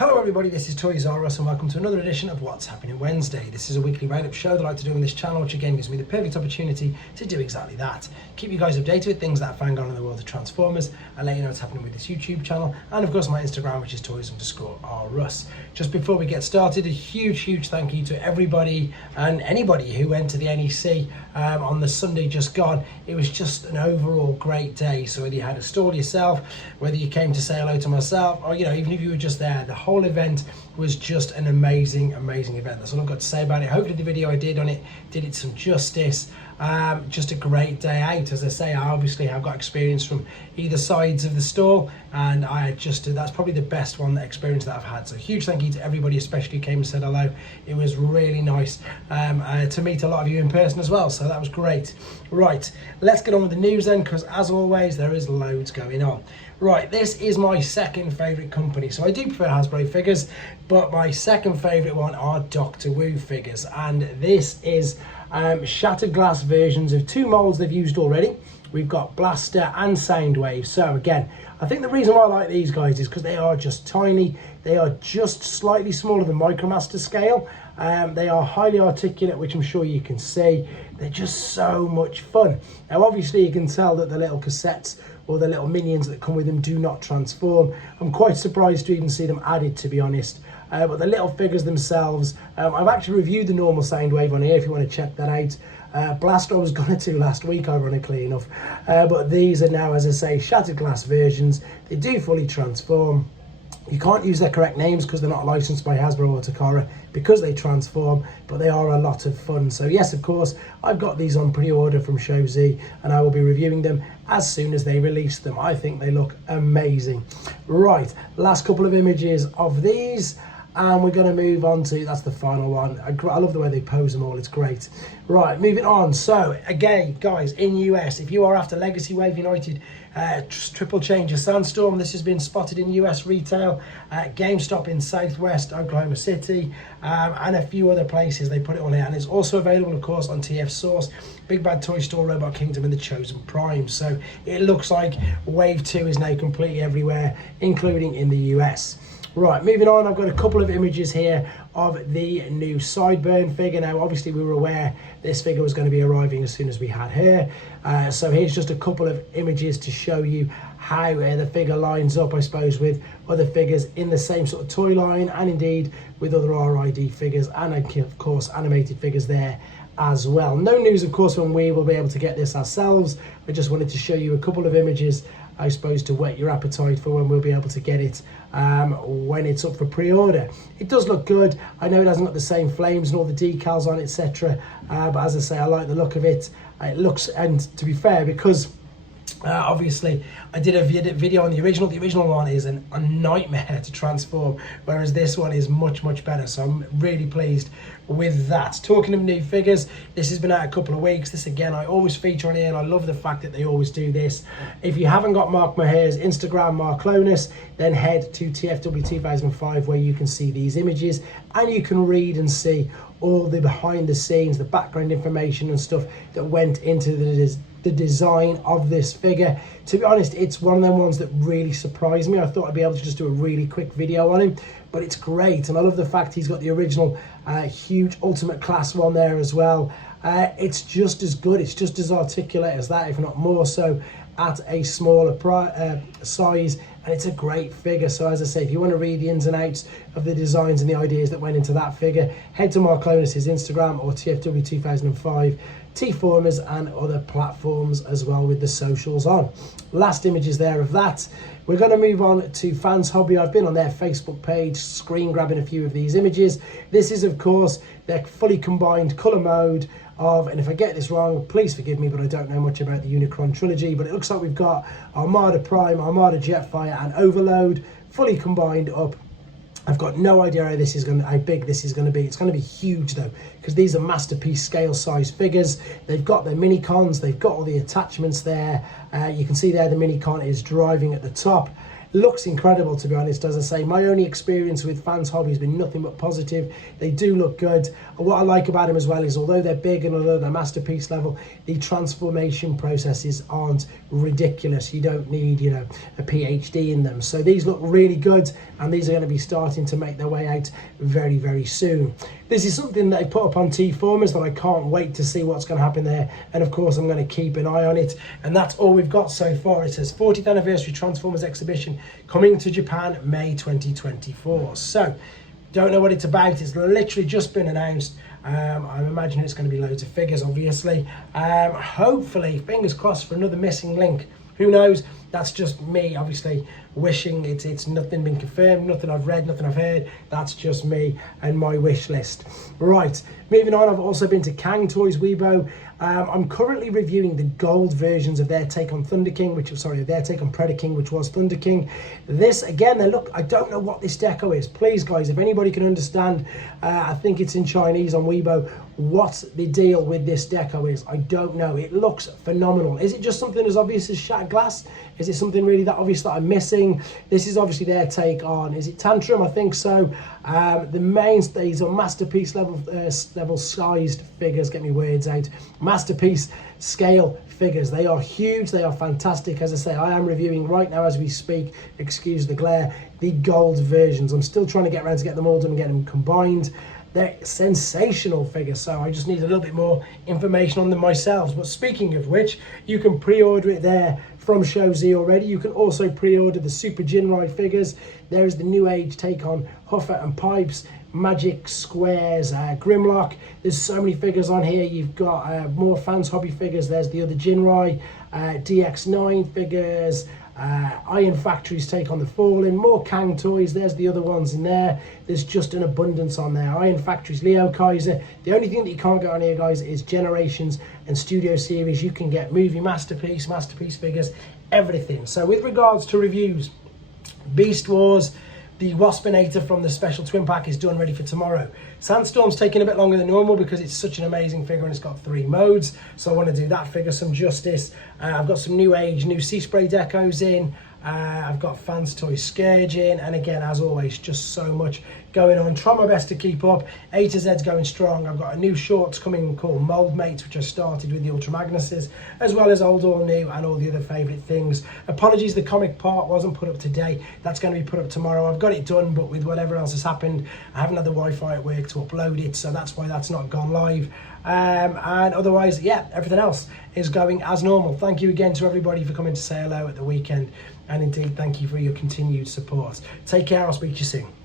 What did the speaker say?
Hello everybody, this is Toys R Us and welcome to another edition of What's Happening Wednesday. This is a weekly roundup show that I like to do on this channel, which again gives me the perfect opportunity to do exactly that. Keep you guys updated with things that I find going on in the world of Transformers and let you know what's happening with this YouTube channel and of course my Instagram, which is Toys_R_Us. Just before we get started, a huge thank you to everybody and anybody who went to the NEC on the Sunday just gone. It was just an overall great day. So whether you had a stall yourself, whether you came to say hello to myself, or even if you were just there, the whole event was just an amazing event. That's all I've got to say about it. Hopefully the video I did on it did it some justice. Just a great day out. As I say, I obviously have got experience from either sides of the stall, and that's probably the best experience that I've had. So huge thank you to everybody, especially who came and said hello. It was really nice to meet a lot of you in person as well, so that was great. Right, let's get on with the news then, because as always there is loads going on. Right, this is my second favourite company. So I do prefer Hasbro figures, but my second favourite one are Doctor Wu figures, and this is shattered glass versions of two molds they've used already. We've got Blaster and Soundwave. So again, I think the reason why I like these guys is because they are just tiny. They are just slightly smaller than Micromaster scale. They are highly articulate, which I'm sure you can see. They're just so much fun. Now obviously you can tell that the little cassettes or the little minions that come with them do not transform. I'm quite surprised to even see them added, to be honest. But the little figures themselves, I've actually reviewed the normal Soundwave on here if you want to check that out. Blaster I was going to last week, ironically enough. But these are now, as I say, shattered glass versions. They do fully transform. You can't use their correct names because they're not licensed by Hasbro or Takara because they transform, but they are a lot of fun. So yes, of course, I've got these on pre-order from Show Z and I will be reviewing them as soon as they release them. I think they look amazing. Right, last couple of images of these. And we're going to move on to, that's the final one. I love the way they pose them all, it's great. Right, moving on. So again, guys, in US, if you are after Legacy Wave United Triple Changer Sandstorm, this has been spotted in US retail, GameStop in Southwest Oklahoma City, and a few other places. They put it on here, and it's also available, of course, on TF Source, Big Bad Toy Store, Robot Kingdom, and the Chosen Prime. So it looks like Wave 2 is now completely everywhere, including in the US. Right, moving on, I've got a couple of images here of the new Sideburn figure. Now, obviously, we were aware this figure was going to be arriving as soon as we had her. So here's just a couple of images to show you how the figure lines up, I suppose, with other figures in the same sort of toy line, and indeed with other RID figures, and of course, animated figures there as well. No news, of course, when we will be able to get this ourselves. I just wanted to show you a couple of images, I suppose, to whet your appetite for when we'll be able to get it when it's up for pre-order. It does look good. I know it hasn't got the same flames and all the decals on, etc. But as I say, I like the look of it. It looks, and to be fair, because obviously I did a video on the original. The original one is a nightmare to transform, whereas this one is much better. So I'm really pleased with that. Talking of new figures, this has been out a couple of weeks. This again, I always feature on here, and I love the fact that they always do this. If you haven't got Mark Maher's Instagram, Mark Clonus, then head to TFW 2005 where you can see these images and you can read and see all the behind the scenes, the background information and stuff that went into the design of this figure. To be honest, it's one of them ones that really surprised me. I thought I'd be able to just do a really quick video on him, but it's great. And I love the fact he's got the original huge Ultimate Class one there as well. It's just as good, it's just as articulate as that, if not more so, at a smaller size, and it's a great figure. So as I say, if you want to read the ins and outs of the designs and the ideas that went into that figure, head to Mark Clonus' Instagram or TFW 2005 T-Formers and other platforms as well with the socials on. Last images there of that. We're going to move on to Fans Hobby. I've been on their Facebook page screen grabbing a few of these images. This is of course their fully combined colour mode of, and if I get this wrong, please forgive me, but I don't know much about the Unicron trilogy, but it looks like we've got Armada Prime, Armada Jetfire and Overload fully combined up. I've got no idea how big this is going to be. It's going to be huge though, because these are masterpiece scale size figures. They've got their mini-cons, they've got all the attachments there. You can see there the mini-con is driving at the top. Looks incredible, to be honest. As I say, my only experience with Fans Hobby has been nothing but positive. They do look good. And what I like about them as well is, although they're big and although they're masterpiece level, the transformation processes aren't ridiculous. You don't need, you know, a PhD in them. So these look really good, and these are going to be starting to make their way out very, very soon. This is something that I put up on T-Formers that I can't wait to see what's going to happen there. And of course, I'm going to keep an eye on it. And that's all we've got so far. It says 40th Anniversary Transformers Exhibition coming to Japan, May 2024. So, don't know what it's about. It's literally just been announced. I imagine it's going to be loads of figures, obviously. Hopefully, fingers crossed for another missing link. Who knows? That's just me, obviously, wishing. It's nothing been confirmed, nothing I've read, nothing I've heard. That's just me and my wish list. Right, moving on, I've also been to Cang Toys Weibo. I'm currently reviewing the gold versions of their take on Thunder King, their take on Predator King, which was Thunder King. This, again, I don't know what this deco is. Please, guys, if anybody can understand, I think it's in Chinese on Weibo, what the deal with this deco is. I don't know. It looks phenomenal. Is it just something as obvious as shattered glass? Is it something really that obvious that I'm missing? This is obviously their take on, is it Tantrum? I think so. The mainstays are masterpiece level sized figures, get me words out. Masterpiece scale figures. They are huge, they are fantastic. As I say, I am reviewing right now as we speak, excuse the glare, the gold versions. I'm still trying to get around to get them all done and get them combined. They're sensational figures, so I just need a little bit more information on them myself. But speaking of which, you can pre-order it there from Show Z already. You can also pre-order the Super Jinrai figures. There is the New Age take on Huffer and Pipes, Magic Squares, Grimlock. There's so many figures on here. You've got more Fans Hobby figures. There's the other Jinrai, DX9 figures, Iron Factory's take on the Fallen, more Cang toys. There's the other ones in there. There's just an abundance on there. Iron Factory's Leo Kaiser. The only thing that you can't get on here, guys, is Generations and Studio Series. You can get movie masterpiece figures, everything. So with regards to reviews, Beast Wars, the Waspinator from the special twin pack is done, ready for tomorrow. Sandstorm's taking a bit longer than normal because it's such an amazing figure and it's got 3 modes. So I want to do that figure some justice. I've got some New Age, new Sea Spray decos in. I've got Fans Toy Scourge in. And again, as always, just so much going on. Try my best to keep up. A to Z's going strong. I've got a new shorts coming called Mold Mates, which I started with the Ultra Magnuses, as well as Old All New and all the other favourite things. Apologies, the comic part wasn't put up today. That's going to be put up tomorrow. I've got it done, but with whatever else has happened, I haven't had the Wi-Fi at work to upload it, so that's why that's not gone live. And otherwise, yeah, everything else is going as normal. Thank you again to everybody for coming to say hello at the weekend, and indeed, thank you for your continued support. Take care. I'll speak to you soon.